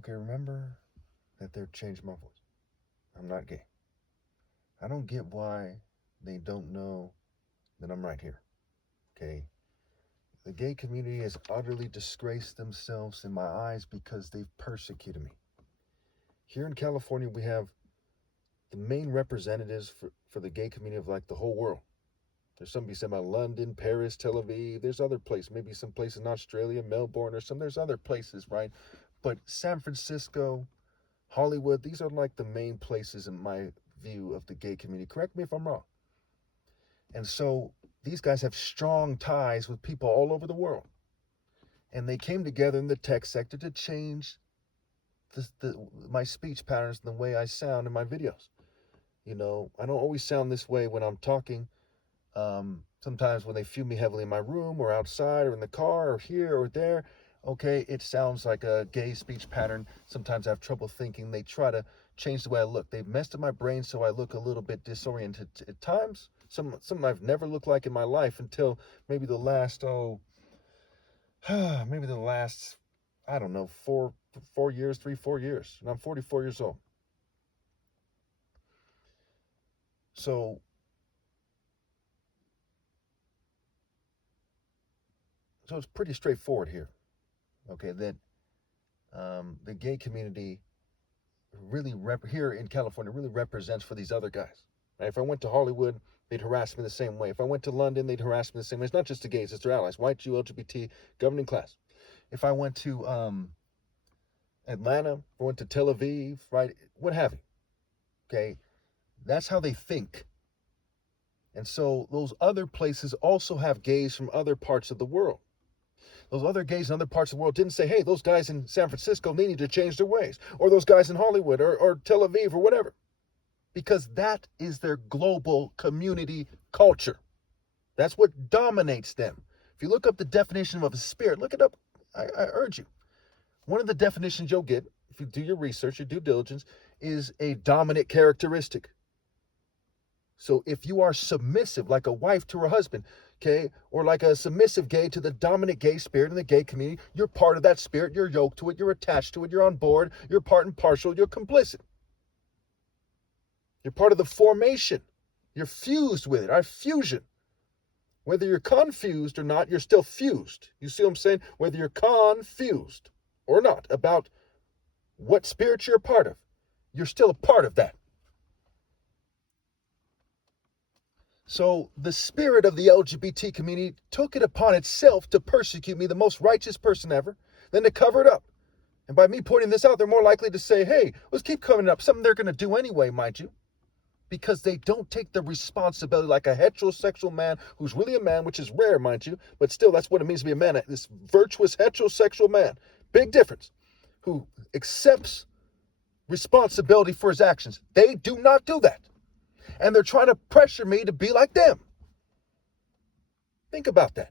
Okay, remember that they're changing my voice. I'm not gay. I don't get why they don't know that I'm right here. Okay. The gay community has utterly disgraced themselves in my eyes because they've persecuted me. Here in California, we have the main representatives for the gay community of like the whole world. There's somebody said about London, Paris, Tel Aviv. There's other places, maybe some place in Australia, Melbourne, or some. There's other places, right? But San Francisco, Hollywood, these are like the main places in my view of the gay community. Correct me if I'm wrong. And so these guys have strong ties with people all over the world. And they came together in the tech sector to change my speech patterns and the way I sound in my videos. You know, I don't always sound this way when I'm talking. Sometimes when they fume me heavily in my room or outside or in the car or here or there, okay, it sounds like a gay speech pattern. Sometimes I have trouble thinking. They try to change the way I look. They've messed up my brain so I look a little bit disoriented at times. Something I've never looked like in my life until maybe the last, maybe the last, I don't know, 4 years, 3, 4 years. And I'm 44 years old. So it's pretty straightforward here, okay, that the gay community really here in California really represents for these other guys. Right? If I went to Hollywood, they'd harass me the same way. If I went to London, they'd harass me the same way. It's not just the gays, it's their allies, white, Jew, LGBT, governing class. If I went to Atlanta, I went to Tel Aviv, right, what have you, okay, that's how they think. And so those other places also have gays from other parts of the world. Those other gays in other parts of the world didn't say, hey, those guys in San Francisco, they need to change their ways. Or those guys in Hollywood or Tel Aviv or whatever. Because that is their global community culture. That's what dominates them. If you look up the definition of a spirit, look it up. I urge you. One of the definitions you'll get, if you do your research, your due diligence, is a dominant characteristic. So if you are submissive, like a wife to her husband, okay, or like a submissive gay to the dominant gay spirit in the gay community, you're part of that spirit, you're yoked to it, you're attached to it, you're on board, you're part and partial, you're complicit. You're part of the formation. You're fused with it, our fusion. Whether you're confused or not, you're still fused. You see what I'm saying? Whether you're confused or not about what spirit you're a part of, you're still a part of that. So the spirit of the LGBT community took it upon itself to persecute me, the most righteous person ever, then to cover it up. And by me pointing this out, they're more likely to say, hey, let's keep covering it up. Something they're going to do anyway, mind you. Because they don't take the responsibility like a heterosexual man who's really a man, which is rare, mind you. But still, that's what it means to be a man. This virtuous heterosexual man. Big difference. Who accepts responsibility for his actions. They do not do that. And they're trying to pressure me to be like them. Think about that.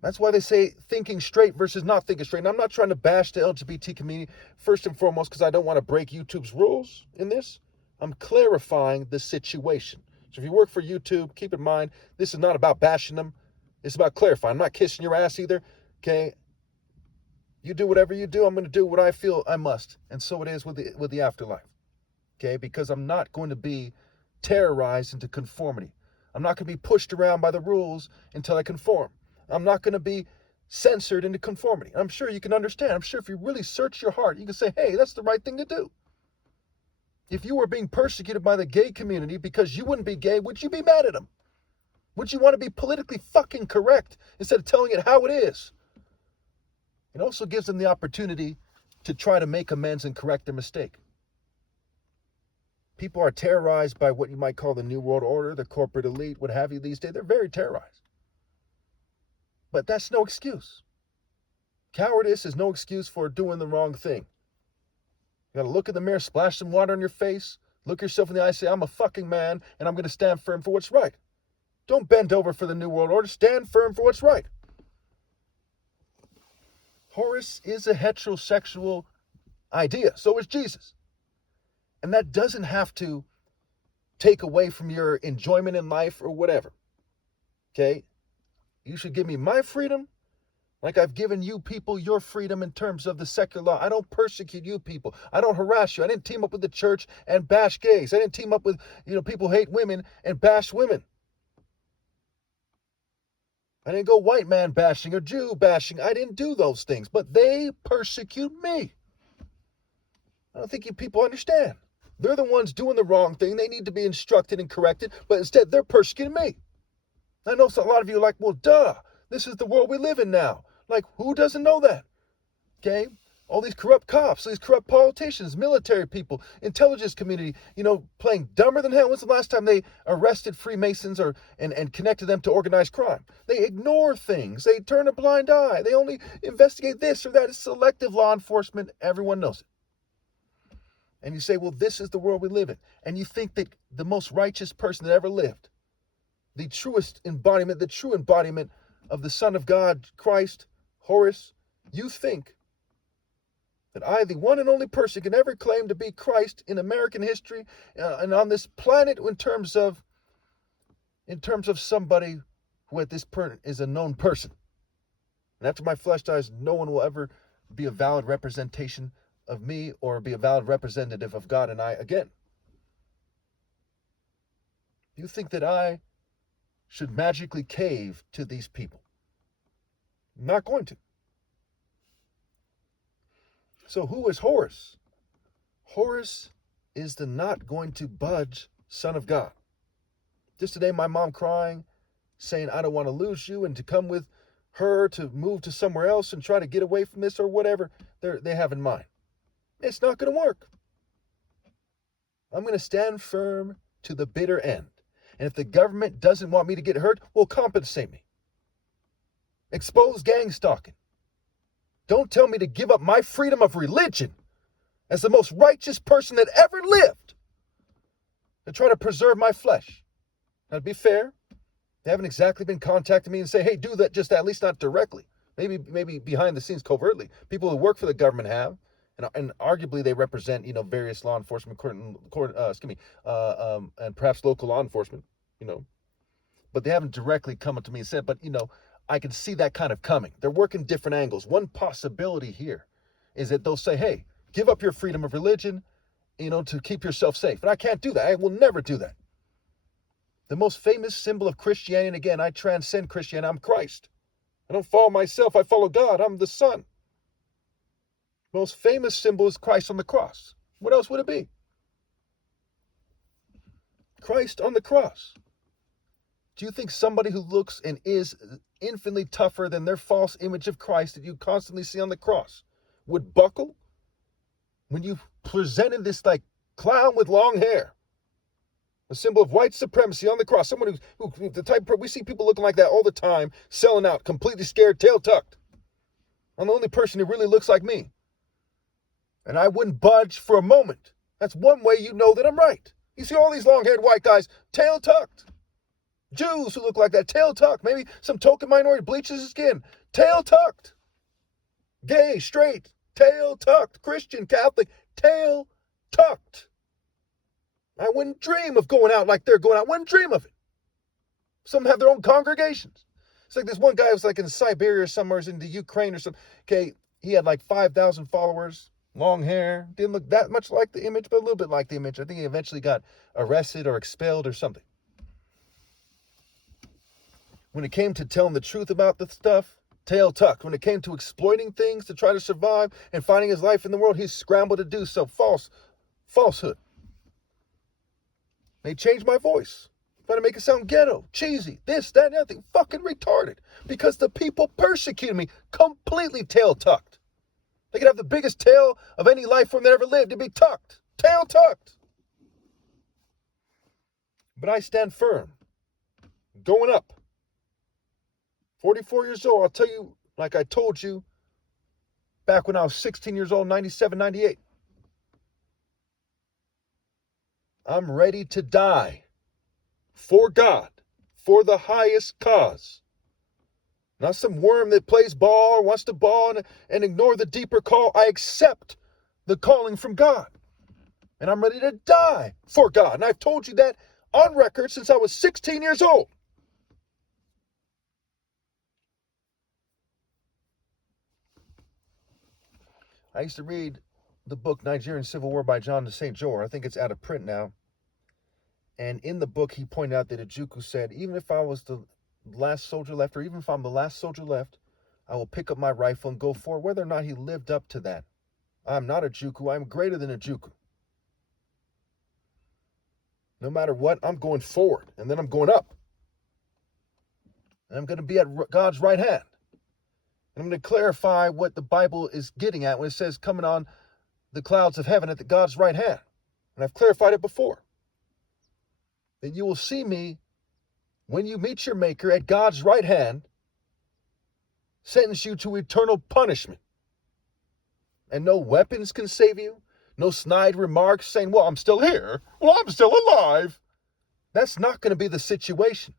That's why they say thinking straight versus not thinking straight. And I'm not trying to bash the LGBT community, first and foremost, because I don't want to break YouTube's rules in this. I'm clarifying the situation. So if you work for YouTube, keep in mind, this is not about bashing them. It's about clarifying. I'm not kissing your ass either, okay? You do whatever you do, I'm going to do what I feel I must. And so it is with the afterlife. Okay, because I'm not going to be terrorized into conformity. I'm not going to be pushed around by the rules until I conform. I'm not going to be censored into conformity. I'm sure you can understand. I'm sure if you really search your heart, you can say, hey, that's the right thing to do. If you were being persecuted by the gay community because you wouldn't be gay, would you be mad at them? Would you want to be politically fucking correct instead of telling it how it is? It also gives them the opportunity to try to make amends and correct their mistake. People are terrorized by what you might call the New World Order, the corporate elite, what have you these days. They're very terrorized. But that's no excuse. Cowardice is no excuse for doing the wrong thing. You gotta look in the mirror, splash some water on your face, look yourself in the eye, say, I'm a fucking man, and I'm gonna stand firm for what's right. Don't bend over for the New World Order. Stand firm for what's right. Horus is a heterosexual idea. So is Jesus. And that doesn't have to take away from your enjoyment in life or whatever. Okay? You should give me my freedom Like I've given you people your freedom in terms of the secular law. I don't persecute you people. I don't harass you. I didn't team up with the church and bash gays. I didn't team up with, people hate women and bash women. I didn't go white man bashing or Jew bashing. I didn't do those things, but they persecute me. I don't think you people understand. They're the ones doing the wrong thing. They need to be instructed and corrected, but instead they're persecuting me. I know a lot of you are like, well, duh, this is the world we live in now. Like, who doesn't know that? Okay? All these corrupt cops, these corrupt politicians, military people, intelligence community, playing dumber than hell. When's the last time they arrested Freemasons and connected them to organized crime? They ignore things. They turn a blind eye. They only investigate this or that. It's selective law enforcement. Everyone knows it. And you say, well, this is the world we live in. And you think that the most righteous person that ever lived, the true embodiment of the Son of God, Christ, Horus, you think that I, the one and only person, can ever claim to be Christ in American history and on this planet in terms of somebody who at this point is a known person. And after my flesh dies, no one will ever be a valid representation of me or be a valid representative of God and I again. You think that I should magically cave to these people? I'm not going to. So who is Horus? Horus is the not going to budge Son of God. Just today, my mom crying, saying, I don't want to lose you, and to come with her to move to somewhere else and try to get away from this or whatever they have in mind. It's not going to work. I'm going to stand firm to the bitter end. And if the government doesn't want me to get hurt, well, compensate me. Expose gang stalking. Don't tell me to give up my freedom of religion as the most righteous person that ever lived to try to preserve my flesh. Now, to be fair, they haven't exactly been contacting me and say, hey, do that, just at least not directly. Maybe behind the scenes covertly. People who work for the government have. And arguably they represent, various law enforcement, and perhaps local law enforcement, But they haven't directly come up to me and said, but, I can see that kind of coming. They're working different angles. One possibility here is that they'll say, hey, give up your freedom of religion, to keep yourself safe. And I can't do that. I will never do that. The most famous symbol of Christianity, and again, I transcend Christianity. I'm Christ. I don't follow myself. I follow God. I'm the Son. Most famous symbol is Christ on the cross. What else would it be? Christ on the cross. Do you think somebody who looks and is infinitely tougher than their false image of Christ that you constantly see on the cross would buckle when you presented this like clown with long hair? A symbol of white supremacy on the cross. Someone who the type of, we see people looking like that all the time, selling out, completely scared, tail tucked. I'm the only person who really looks like me. And I wouldn't budge for a moment. That's one way you know that I'm right. You see all these long-haired white guys, tail tucked. Jews who look like that, tail tucked. Maybe some token minority bleaches his skin, tail tucked. Gay, straight, tail tucked. Christian, Catholic, tail tucked. I wouldn't dream of going out like they're going out. Wouldn't dream of it. Some have their own congregations. It's like this one guy was like in Siberia or somewhere, in the Ukraine or something. Okay, he had like 5,000 followers. Long hair, didn't look that much like the image, but a little bit like the image. I think he eventually got arrested or expelled or something. When it came to telling the truth about the stuff, tail tucked. When it came to exploiting things to try to survive and finding his life in the world, he scrambled to do so. Falsehood. They changed my voice. Trying to make it sound ghetto, cheesy, this, that, and everything. Fucking retarded. Because the people persecuted me completely tail tucked. They could have the biggest tail of any life form that ever lived. It'd be tucked. Tail tucked. But I stand firm. Going up. 44 years old. I'll tell you, like I told you, back when I was 16 years old, 97, 98. I'm ready to die. For God. For the highest cause. Not some worm that plays ball or wants to ball and ignore the deeper call. I accept the calling from God. And I'm ready to die for God. And I've told you that on record since I was 16 years old. I used to read the book Nigerian Civil War by John St. Jor. I think it's out of print now. And in the book, he pointed out that Ojukwu said, even if I was the last soldier left, or even if I'm the last soldier left, I will pick up my rifle and go forward, whether or not he lived up to that. I'm not Ojukwu. I'm greater than Ojukwu. No matter what, I'm going forward, and then I'm going up. And I'm going to be at God's right hand. And I'm going to clarify what the Bible is getting at when it says coming on the clouds of heaven at God's right hand. And I've clarified it before. That you will see me when you meet your Maker at God's right hand, sentence you to eternal punishment. And no weapons can save you. No snide remarks saying, well, I'm still here. Well, I'm still alive. That's not going to be the situation.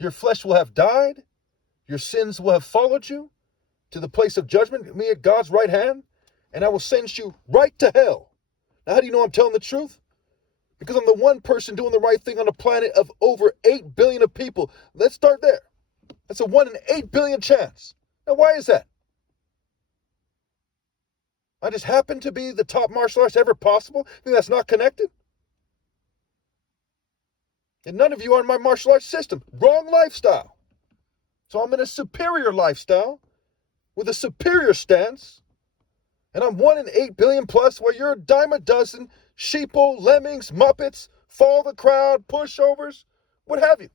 Your flesh will have died. Your sins will have followed you to the place of judgment, me at God's right hand, and I will send you right to hell. Now, how do you know I'm telling the truth? Because I'm the one person doing the right thing on a planet of over 8 billion of people. Let's start there. That's a 1 in 8 billion chance. Now, why is that? I just happen to be the top martial artist ever possible? Think that's not connected? And none of you are in my martial arts system. Wrong lifestyle. So I'm in a superior lifestyle with a superior stance. And I'm 1 in 8 billion plus, where you're a dime a dozen, sheeple, lemmings, muppets, follow the crowd, pushovers, what have you.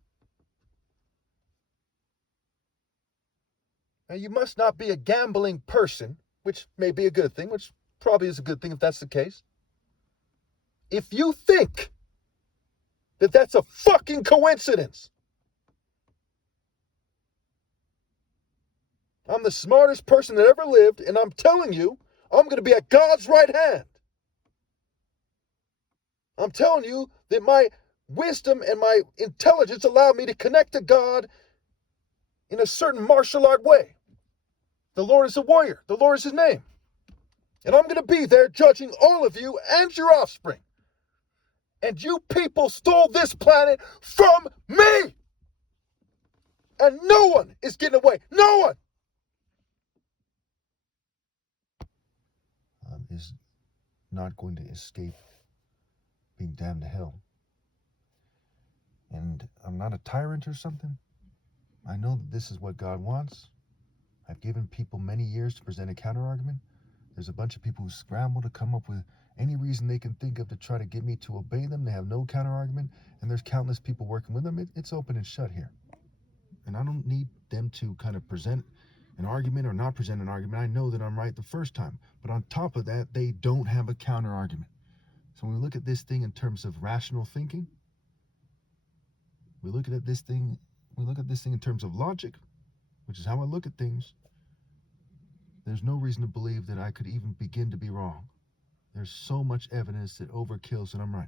Now, you must not be a gambling person, which may be a good thing, which probably is a good thing if that's the case. If you think that that's a fucking coincidence, I'm the smartest person that ever lived, and I'm telling you, I'm going to be at God's right hand. I'm telling you that my wisdom and my intelligence allow me to connect to God in a certain martial art way. The Lord is a warrior. The Lord is his name. And I'm going to be there judging all of you and your offspring. And you people stole this planet from me. And no one is getting away. No one is not going to escape being damned to hell. And I'm not a tyrant or something. I know that this is what God wants. I've given people many years to present a counter-argument. There's a bunch of people who scramble to come up with any reason they can think of to try to get me to obey them. They have no counter-argument, and there's countless people working with them. It's open and shut here. And I don't need them to kind of present an argument or not present an argument. I know that I'm right the first time. But on top of that, they don't have a counter-argument. So when we look at this thing in terms of rational thinking, we look at this thing in terms of logic, which is how I look at things. There's no reason to believe that I could even begin to be wrong. There's so much evidence that overkills that I'm right.